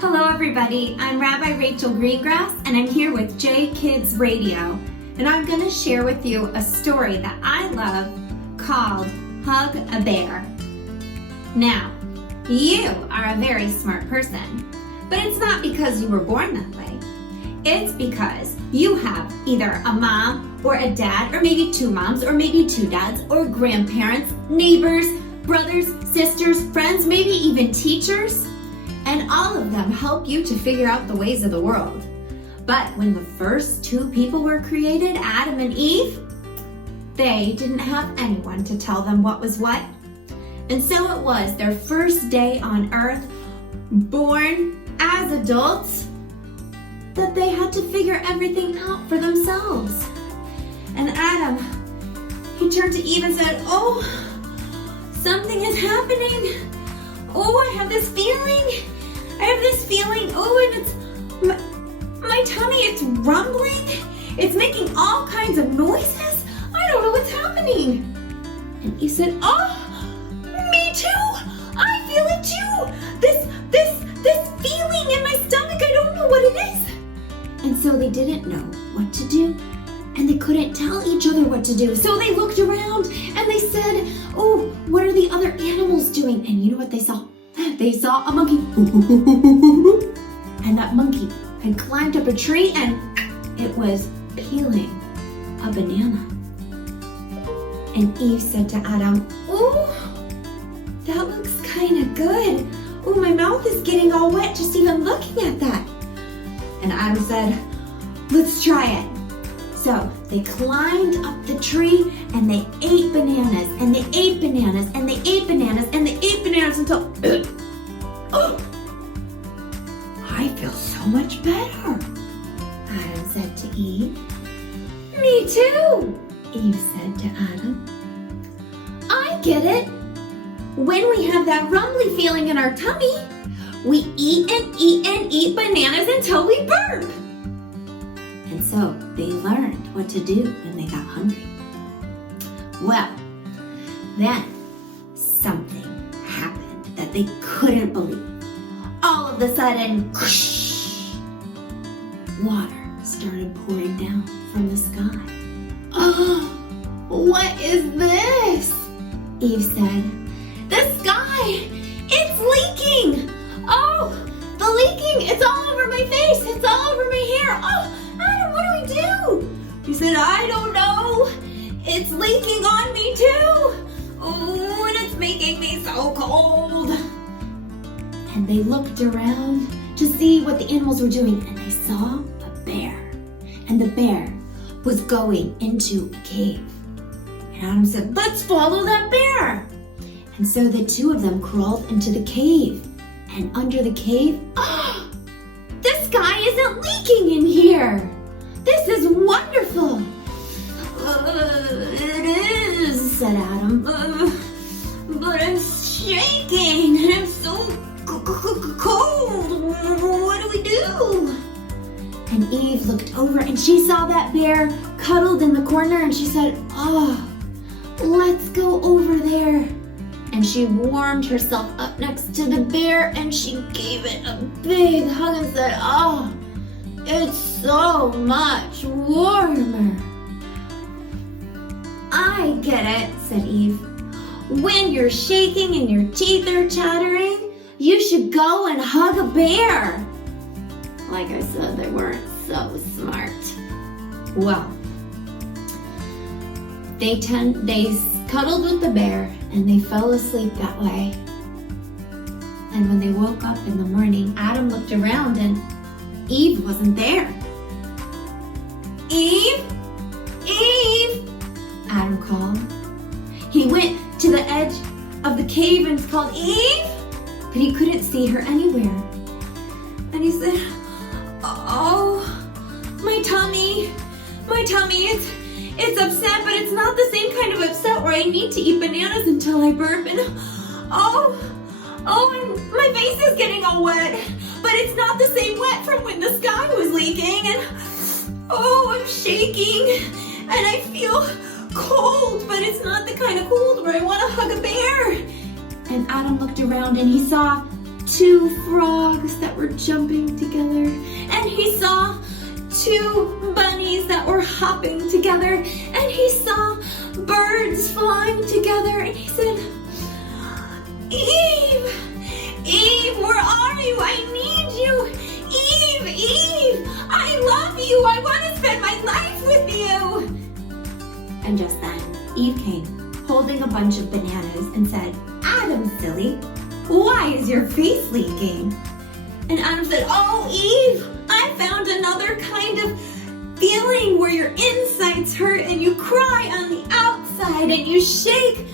Hello everybody, I'm Rabbi Rachel Greengrass and I'm here with JKids Radio, and I'm going to share with you a story that I love called Hug a Bear. Now, you are a very smart person, but it's not because you were born that way. It's because you have either a mom or a dad, or maybe two moms, or maybe two dads, or grandparents, neighbors, brothers, sisters, friends, maybe even teachers. And all of them help you to figure out the ways of the world. But when the first two people were created, Adam and Eve, they didn't have anyone to tell them what was what. And so it was their first day on earth, born as adults, that they had to figure everything out for themselves. And Adam, he turned to Eve and said, "Oh, something is happening. Oh, I have this feeling. Oh, and it's my tummy, it's rumbling. It's making all kinds of noises. I don't know what's happening." And he said, "Oh, me too. I feel it too. This feeling in my stomach, I don't know what it is." And so they didn't know what to do, and they couldn't tell each other what to do. So they looked around and they said, "Oh, what are the other animals doing?" And you know what they saw? They saw a monkey. And that monkey had climbed up a tree and it was peeling a banana. And Eve said to Adam, "Oh, that looks kind of good. Oh, my mouth is getting all wet just even looking at that." And Adam said, "Let's try it." So they climbed up the tree and they ate bananas and they ate bananas and they ate bananas and they ate bananas until, oh, I feel so much better. Adam said to Eve. "Me too," Eve said to Adam. "I get it. When we have that rumbly feeling in our tummy, we eat and eat and eat bananas until we burp." And so they learned what to do when they got hungry. Well, then something happened that they couldn't believe. All of a sudden, whoosh, water started pouring down from the sky. "Oh, what is this?" Eve said. "The sky, it's leaking. Oh, the leaking, it's all over my face. It's all over my hair. Oh, Adam, what do we do?" He said, "I don't know. It's leaking on me too. Oh, and it's making me so cold." And they looked around to see what the animals were doing, and they saw a bear. And the bear was going into a cave. And Adam said, "Let's follow that bear." And so the two of them crawled into the cave. And under the cave, the sky isn't leaking in here. This is wonderful. "It is," said Adam, "but I'm shaking and I'm so cold. What do we do?" And Eve looked over and she saw that bear cuddled in the corner, and she said, "Oh, let's go over there." And she warmed herself up next to the bear and she gave it a big hug and said, "Oh, it's so much warmer." "I get it," said Eve. "When you're shaking and your teeth are chattering, you should go and hug a bear." Like I said, they weren't so smart. Well, they cuddled with the bear and they fell asleep that way. And when they woke up in the morning, Adam looked around and Eve wasn't there. "Eve? Eve!" Adam called. He went to the edge of the cave and called, "Eve!" But he couldn't see her anywhere. And he said, "Oh, my tummy, it's upset, but it's not the same kind of upset where I need to eat bananas until I burp. And oh, and my face is getting all wet, but it's not the same wet from when the sky was leaking. And oh, I'm shaking, and I feel cold, but it's not the kind of cold where I want to hug a bear." And Adam looked around and he saw 2 frogs that were jumping together, and he saw 2 bunnies that were hopping together, and he saw birds flying together, and he said, Eve, Eve, where are you? I need you. Eve, Eve, I love you. I want to spend my life with you. And just then, Eve came, holding a bunch of bananas, and said, Adam, silly, why is your face leaking? And Adam said, oh, Eve, I found another kind of feeling where your insides hurt and you cry on the outside and you shake.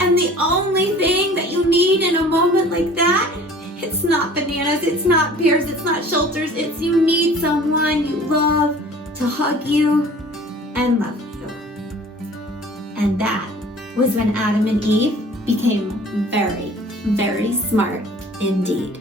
And the only thing that you need in a moment like that, it's not bananas, it's not beers, it's not shelters, it's you need someone you love to hug you and love you. And that was when Adam and Eve became very, very smart indeed.